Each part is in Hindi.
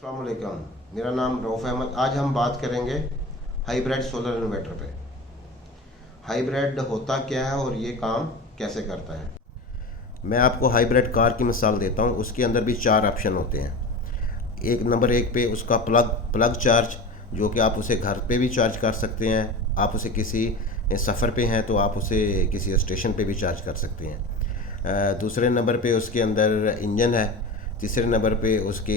अस्सलाम वालेकुम। मेरा नाम रऊफ़ अहमद। आज हम बात करेंगे हाइब्रिड सोलर इन्वर्टर पे। हाइब्रिड होता क्या है और ये काम कैसे करता है। मैं आपको हाइब्रिड कार की मिसाल देता हूँ। उसके अंदर भी चार ऑप्शन होते हैं। एक नंबर एक पे उसका प्लग चार्ज, जो कि आप उसे घर पे भी चार्ज कर सकते हैं। आप उसे किसी सफ़र पे हैं तो आप उसे किसी स्टेशन पे भी चार्ज कर सकते हैं। दूसरे नंबर पे उसके अंदर इंजन है। तीसरे नंबर पे उसके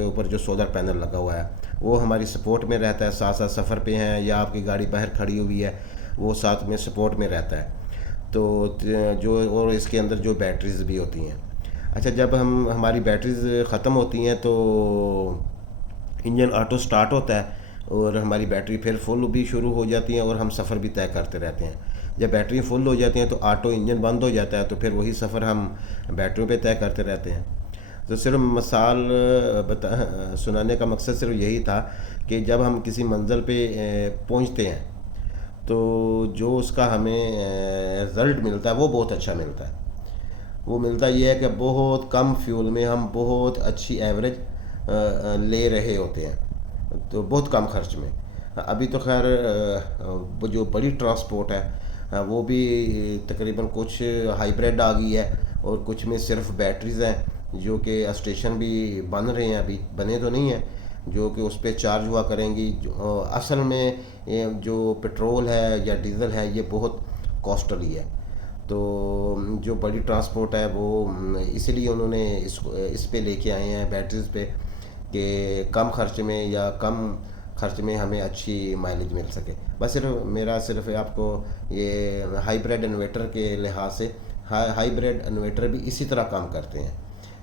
ऊपर जो सोलर पैनल लगा हुआ है वो हमारी सपोर्ट में रहता है। साथ साथ सफ़र पे हैं या आपकी गाड़ी बाहर खड़ी हुई है वो साथ में सपोर्ट में रहता है। तो जो और इसके अंदर जो बैटरीज भी होती हैं। अच्छा, जब हमारी बैटरीज ख़त्म होती हैं तो इंजन ऑटो स्टार्ट होता है और हमारी बैटरी फिर फुल भी शुरू हो जाती है और हम सफ़र भी तय करते रहते हैं। जब बैटरी फुल हो जाती हैं तो ऑटो इंजन बंद हो जाता है, तो फिर वही सफ़र हम बैटरियों पे तय करते रहते हैं। तो सिर्फ मिसाल सुनाने का मकसद सिर्फ यही था कि जब हम किसी मंजिल पे पहुंचते हैं तो जो उसका हमें रिज़ल्ट मिलता है वो बहुत अच्छा मिलता है। वो मिलता ये है कि बहुत कम फ्यूल में हम बहुत अच्छी एवरेज ले रहे होते हैं, तो बहुत कम खर्च में। अभी तो खैर वो जो बड़ी ट्रांसपोर्ट है वो भी तकरीबन कुछ हाइब्रिड आ गई है और कुछ में सिर्फ बैटरीज हैं, जो कि स्टेशन भी बन रहे हैं, अभी बने तो नहीं हैं, जो कि उस पर चार्ज हुआ करेंगी। असल में जो पेट्रोल है या डीज़ल है ये बहुत कॉस्टली है। तो जो बड़ी ट्रांसपोर्ट है वो इसलिए उन्होंने इस पे लेके आए हैं बैटरीज पे, कि कम खर्च में या कम खर्च में हमें अच्छी माइलेज मिल सके। बस सिर्फ आपको ये हाइब्रिड इन्वर्टर के लिहाज से हाइब्रिड इन्वर्टर भी इसी तरह काम करते हैं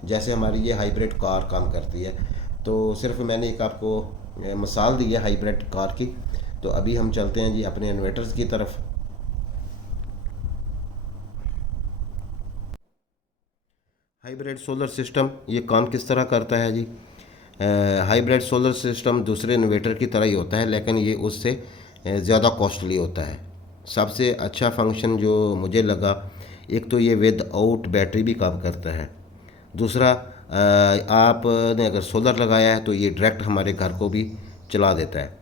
जैसे हमारी ये हाइब्रिड कार काम करती है। तो सिर्फ मैंने एक आपको मिसाल दी है हाइब्रिड कार की। तो अभी हम चलते हैं जी अपने इन्वर्टर्स की तरफ। हाइब्रिड सोलर सिस्टम ये काम किस तरह करता है जी। हाइब्रिड सोलर सिस्टम दूसरे इन्वर्टर की तरह ही होता है, लेकिन ये उससे ज़्यादा कॉस्टली होता है। सबसे अच्छा फंक्शन जो मुझे लगा, एक तो ये विद आउट बैटरी भी काम करता है। दूसरा, आपने अगर सोलर लगाया है तो ये डायरेक्ट हमारे घर को भी चला देता है।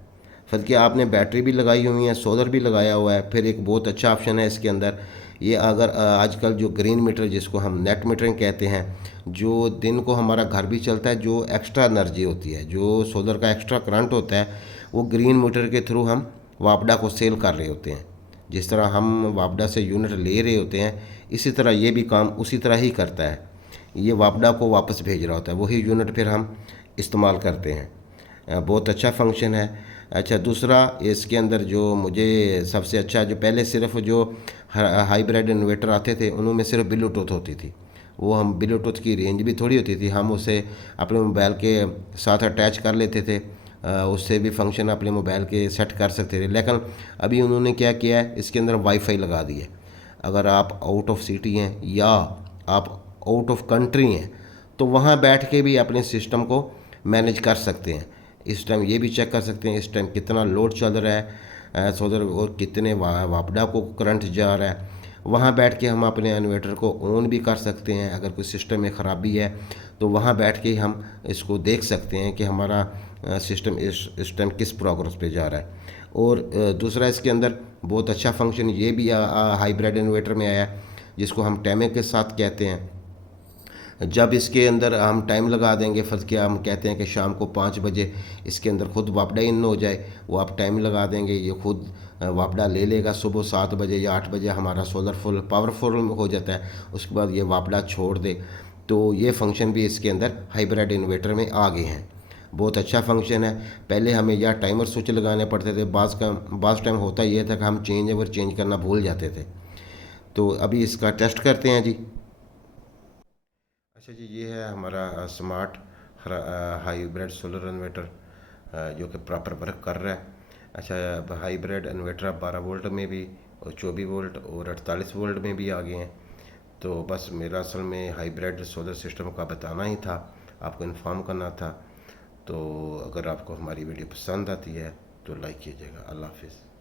फिर कि आपने बैटरी भी लगाई हुई है, सोलर भी लगाया हुआ है। फिर एक बहुत अच्छा ऑप्शन है इसके अंदर, ये अगर आजकल जो ग्रीन मीटर जिसको हम नेट मीटरिंग कहते हैं, जो दिन को हमारा घर भी चलता है, जो एक्स्ट्रा एनर्जी होती है, जो सोलर का एक्स्ट्रा करंट होता है, वो ग्रीन मीटर के थ्रू हम वापडा को सेल कर रहे होते हैं। जिस तरह हम वापडा से यूनिट ले रहे होते हैं, इसी तरह ये भी काम उसी तरह ही करता है। ये वापडा को वापस भेज रहा होता है, वही यूनिट फिर हम इस्तेमाल करते हैं। बहुत अच्छा फंक्शन है। अच्छा, दूसरा इसके अंदर जो मुझे सबसे अच्छा, जो पहले सिर्फ जो हाइब्रिड इन्वर्टर आते थे उनमें सिर्फ ब्लूटूथ होती थी। वो हम ब्लूटूथ की रेंज भी थोड़ी होती थी, हम उसे अपने मोबाइल के साथ अटैच कर लेते थे। उससे भी फंक्शन अपने मोबाइल के सेट कर सकते थे। लेकिन अभी उन्होंने क्या किया है, इसके अंदर वाईफाई लगा दी है। अगर आप आउट ऑफ सिटी हैं या आप आउट ऑफ कंट्री हैं तो वहाँ बैठ के भी अपने सिस्टम को मैनेज कर सकते हैं। इस टाइम ये भी चेक कर सकते हैं इस टाइम कितना लोड चल रहा है सोलर, और कितने वापडा को करंट जा रहा है। वहाँ बैठ के हम अपने इन्वर्टर को ऑन भी कर सकते हैं। अगर कोई सिस्टम में ख़राबी है तो वहाँ बैठ के हम इसको देख सकते हैं कि हमारा सिस्टम इस टाइम किस प्रोग्रेस पे जा रहा है। और दूसरा इसके अंदर बहुत अच्छा फंक्शन ये भी हाइब्रिड इन्वर्टर में आया है, जिसको हम टाइमिंग के साथ कहते हैं। जब इसके अंदर हम टाइम लगा देंगे, फ़र्ज़ किया हम कहते हैं कि शाम को 5 बजे इसके अंदर खुद वापडा इन हो जाए, वो आप टाइम लगा देंगे, ये खुद वापडा ले लेगा। सुबह 7 बजे या 8 बजे हमारा सोलर फुल पावरफुल हो जाता है, उसके बाद ये वापडा छोड़ दे। तो ये फंक्शन भी इसके अंदर हाइब्रिड इन्वर्टर में आ गए हैं। बहुत अच्छा फंक्शन है। पहले हमें या टाइमर स्विच लगाने पड़ते थे, बाज़ टाइम होता ये था कि हम चेंज करना भूल जाते थे। तो अभी इसका टेस्ट करते हैं जी। अच्छा जी, ये है हमारा स्मार्ट हाइब्रिड सोलर इन्वर्टर जो कि प्रॉपर वर्क कर रहा है। अच्छा, अब हाइब्रिड इन्वर्टर अब 12 वोल्ट में भी और 24 वोल्ट और 48 वोल्ट में भी आ गए हैं। तो बस मेरा असल में हाइब्रिड सोलर सिस्टम का बताना ही था, आपको इन्फॉर्म करना था। तो अगर आपको हमारी वीडियो पसंद आती है तो लाइक कीजिएगा। अल्लाह हाफिज़।